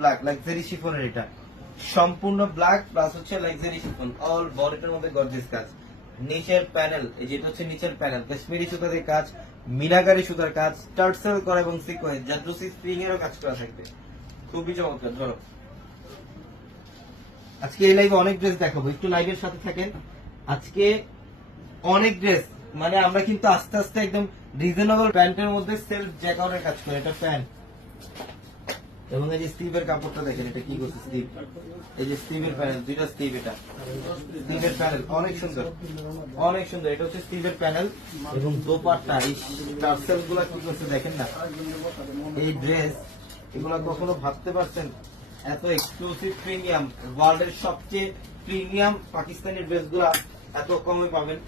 Black luxury শিফনের এটা সম্পূর্ণ ব্ল্যাক প্লাস হচ্ছে লাক্সারি শিফন অল বডিটার মধ্যে গর্জিয়াস কাজ। নিচের প্যানেল এই যেটা হচ্ছে নিচের প্যানেল কাশ্মীরি সুতার কাজ, মিনাকারি সুতার কাজ, টার্সেল করা এবং সিকোয়েন্স জাদ্রুসি স্প্রিং এরও কাজ করা থাকবে। খুবই চমৎকার। ধরো আজকে এই লাইভে অনেক ড্রেস দেখাবো, একটু লাইভের সাথে থাকেন। আজকে অনেক ড্রেস মানে আমরা কিন্তু আস্তে আস্তে একদম রিজনেবল প্যান্টের মধ্যে সেলফ জ্যাকআউটের কাজ করি। এটা প্যান্ট এবং এই যে স্টিভের কাপড়টা দেখেন, এটা কি করছে স্টিভ, এই যে স্টিভের প্যানেল, দুইটা স্টিভ, এটা স্টিভের প্যানেল অনেক সুন্দর অনেক সুন্দর। এটা হচ্ছে স্টিভের প্যানেল এবং দোপাট্টা এই টার্সেল গুলা কি করছে দেখেন না। এই ড্রেস এগুলা কখনো ভাবতে পারছেন এত এক্সক্লুসিভ প্রিমিয়াম, ওয়ার্ল্ডের সবচেয়ে প্রিমিয়াম পাকিস্তানি ড্রেস গুলা এত কমে পাবেন।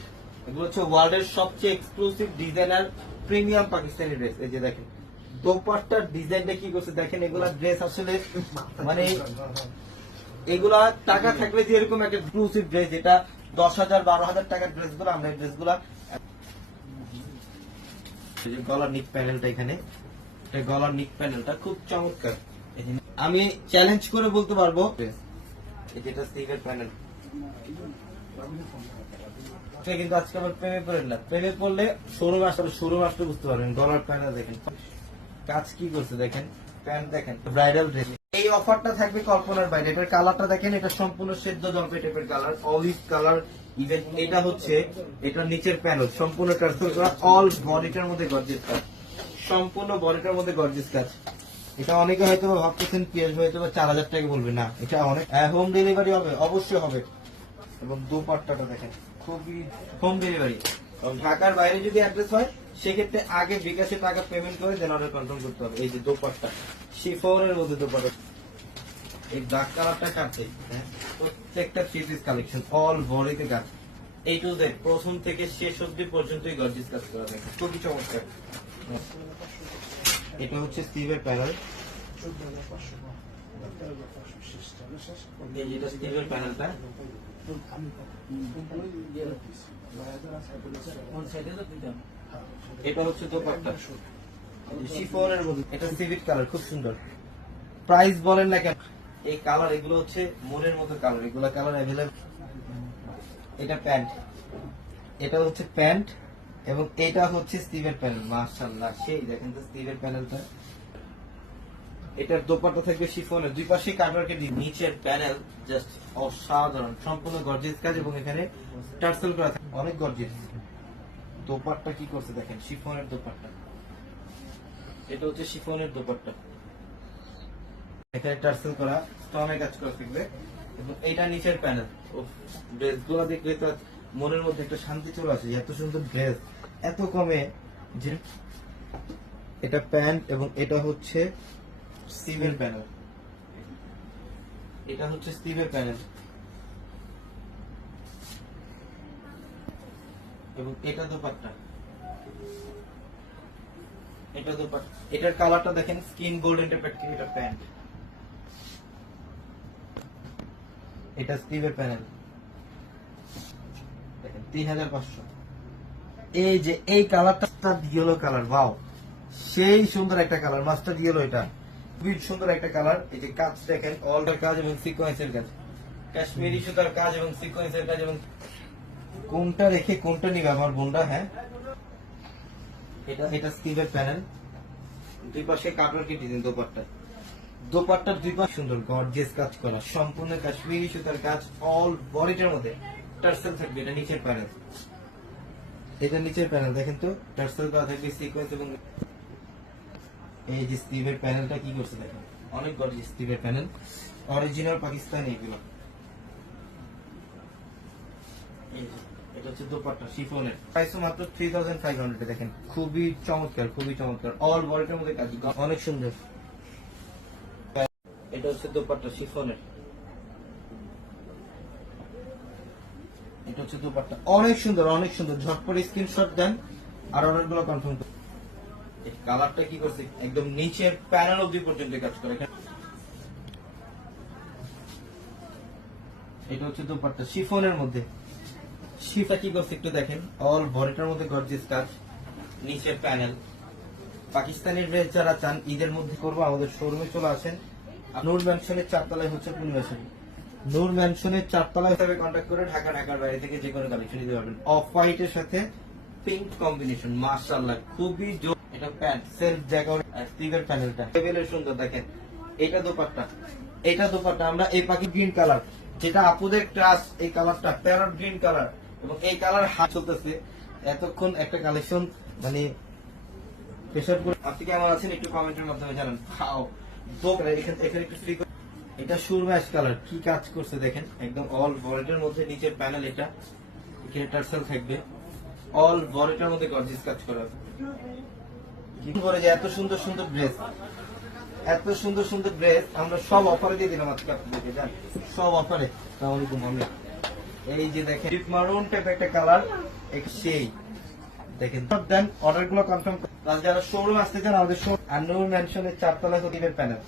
এগুলো হচ্ছে ওয়ার্ল্ডের সবচেয়ে exclusive designer premium Pakistani dress. এই যে দেখেন দোপাট্টার ডিজাইনটা কি করছে দেখেন। এগুলা ড্রেস আসলে মানে এগুলা টাকা থাকলে যে এরকম একটা এক্সক্লুসিভ ড্রেস, যেটা 10,000 12,000 টাকার ড্রেস গুলো আমরা এই ড্রেস গুলা। গলার নিক প্যানেলটা এখানে, গলার নিক প্যানেলটা খুব চমৎকার। আমি চ্যালেঞ্জ করে বলতে পারবো যেটা স্টিভের প্যানেল কিন্তু আজকে আবার প্রেমে পড়েন না, প্রেমে পড়লে শোরুম আসলে বুঝতে পারবেন। গলার প্যানেল দেখেন কাজ কি করছে দেখেন, প্যান্ট দেখেন, ব্রাইডাল ড্রেস। এই অফারটা থাকবে কল্পনার বাইরে। এটার কালারটা দেখেন, এটা সম্পূর্ণ সেদ্ধ জলপাই টাইপের কালার, অলিভ কালার। ইভেন এটা হচ্ছে এটা নিচের প্যানেল সম্পূর্ণ টার্সেল করা, অল বডিটার মধ্যে গর্জিয়াস কাজ, সম্পূর্ণ বডিটার মধ্যে গর্জিয়াস কাজ। এটা অনেকে হয়তো ভাবতেছেন পিএস হয়তো 4,000 টাকা বলবে, না এটা অনেক হোম ডেলিভারি হবে, অবশ্যই হবে। এবং দোপাট্টাটা দেখেন খুবই হোম ডেলিভারি। ঢাকার বাইরে যদি অ্যাড্রেস হয় সেক্ষেত্রে আগে বিকাশে টাকা পেমেন্ট করে দেন অর্ডার কনফার্ম করতে হবে। এই যে দোপাট্টা শিফনের মধ্যে দোপাট্টা, এই ডার্ক কালারটা কাটছে, প্রত্যেকটা থ্রি পিস কালেকশন অল বডিতে কাজ, এই টু জেড প্রথম থেকে শেষ অবধি পর্যন্তই গর্জিয়াস কাজ করা থাকে, খুবই চমৎকার। এটা হচ্ছে স্টিভের প্যানেল, যেটা স্টিভের প্যানেলটা এটা হচ্ছে দোপাট্টা শিফনের মধ্যে, এটা সিভিট কালার খুব সুন্দর। প্রাইস বলেন না কেন, এই কালার এগুলো হচ্ছে মনের মতো কালার, এগুলো কালার অ্যাভেলেবল। এটা প্যান্ট, এটা হচ্ছে প্যান্ট এবং এটা হচ্ছে স্টিভের প্যানেল। মাশাআল্লাহ সেই দেখেন তো স্টিভের প্যানেলটা। এটার দোপাট্টা থাকবে শিফনের, দুই পাশে কাটওয়ার্কের, নিচের প্যানেল জাস্ট অসাধারণ, সম্পূর্ণ গর্জিয়াস কাজ এবং এখানে টার্সেল করা থাকে, অনেক গর্জিয়াস। দোপাট্টা কি করছে দেখেন, শিফনের দোপাট্টা, এটা হচ্ছে শিফনের দোপাট্টা, এখানে টার্সেল করা স্টোনের কাজ করা থাকবে এবং এইটা নিচের প্যানেল। ড্রেস গুলো দেখলে তো মনের মধ্যে একটা শান্তি চলে আসে, এত সুন্দর ড্রেস এত কমে। যে এটা প্যান্ট এবং এটা হচ্ছে স্টিভের প্যানেল, এটা হচ্ছে স্টিভের প্যানেল এবং এটা দোপাট্টা, এটা দোপাট্টা। এটার কালারটা দেখেন স্কিন গোল্ডেন টাইপের, এটা প্যান্ট, এটা স্টিভের প্যানেল দেখেন 3,500। এই যে এই কালারটা ইয়েলো কালার, ওয়াও সেই সুন্দর একটা কালার, মাস্টার্ড ইয়েলো, এটা খুবই সুন্দর একটা কালার। এই যে কাজ দেখেন, অলটার কাজ এবং সিকোয়েন্সের কাজ, কাশ্মীরি সুতার কাজ এবং সিকোয়েন্সের কাজ। এবং কোনটা রেখে কোনটা নিবে আমার বোনটা। হ্যাঁ এটা স্টিভের প্যানেল, দুই পাশে কাটওয়ার্কের ডিজাইন, দোপাট্টার দুই পাশ সুন্দর গর্জিয়াস কাজ করা, সম্পূর্ণ কাশ্মীরি সুতার কাজ, অল বডিটার মধ্যে টার্সেল থাকবে। এটা নিচের প্যানেল, এটা নিচের প্যানেল দেখেন তো টার্সেল করা থাকবে, সিকোয়েন্স। এবং এই যে স্টিভের প্যানেলটা কি করছে দেখেন, অনেক গর্জিয়াস স্টিভের প্যানেল, অরিজিনাল পাকিস্তানি এগুলো। এটা হচ্ছে দোপাট্টা শিফনের, প্রাইস মাত্র 3,500 দেখেন, খুবই চমৎকার, খুবই চমৎকার, অল বডিটার মধ্যে কাজ, অনেক সুন্দর। এটা হচ্ছে দোপাট্টা শিফনের, এটা হচ্ছে দোপাট্টা, অনেক সুন্দর, অনেক সুন্দর। ঝটপট স্ক্রিনশট দেন আর অর্ডারগুলো কনফার্ম করুন। এই কালারটা কি করছে একদম নিচের প্যানেল অবধি পর্যন্ত কাজ করে। এটা হচ্ছে দোপাট্টা শিফনের মধ্যে, শিফা কি করছে একটু দেখেন, অল বডিটার মধ্যে গর্জিয়াস কাজ, নিচের প্যানেল। পাকিস্তানি ড্রেস যারা চান ঈদের মধ্যে করবো, আমাদের শোরুমে চলে আসেন। নূর ম্যানশনের 4 তলায় হচ্ছে পূর্ণিমা। নূর ম্যানশনের 4 তলায় হিসেবে কন্ট্যাক্ট করে ঢাকার বাইরে থেকে যে কোনো কালেকশন নিতে পারবেন। অফ হোয়াইটের সাথে পিঙ্ক কম্বিনেশন, মাশাআল্লাহ খুবই জোর। এটা প্যান্ট সেলফ জ্যাকেট আর স্টিকার প্যানেলটা লেভেলের সুন্দর। দেখেন এটা দোপাট্টা আমরা এই পাখি গ্রিন কালার, যেটা আপুদের ক্রাশ, এই কালারটা প্যারট গ্রিন কালার, এবং এই কালার হাত চলতেছে এতক্ষণ একটা কালেকশন মানে প্রেসার করে। আপনি কেমন আছেন একটু কমেন্টের মাধ্যমে জানান। খাও এখানে একটু ফ্রি। এটা সুরম্যাশ কালার, কি কাজ করছে দেখেন, একদম অল ভরেটের মধ্যে নিচের প্যানেল, এটা এখানে টার্সেল থাকবে, অল ভরেটের মধ্যে গর্জিয়াস কাজ করা। কি করে যে এত সুন্দর সুন্দর ড্রেস আমরা সব অফারে দিয়ে দিলাম আজকে আপনাদেরকে, জান সব অফারে। আসসালামু আলাইকুম। আমি এই যে দেখেন ডিপ মারুন টাইপ একটা কালার, সেই দেখেন দেন অর্ডার গুলো কনফার্ম। যারা শোরুম আসতে চান আমাদের শোরুম, আর নূর ম্যানশনের 4 তলা হতিবের প্যানেল।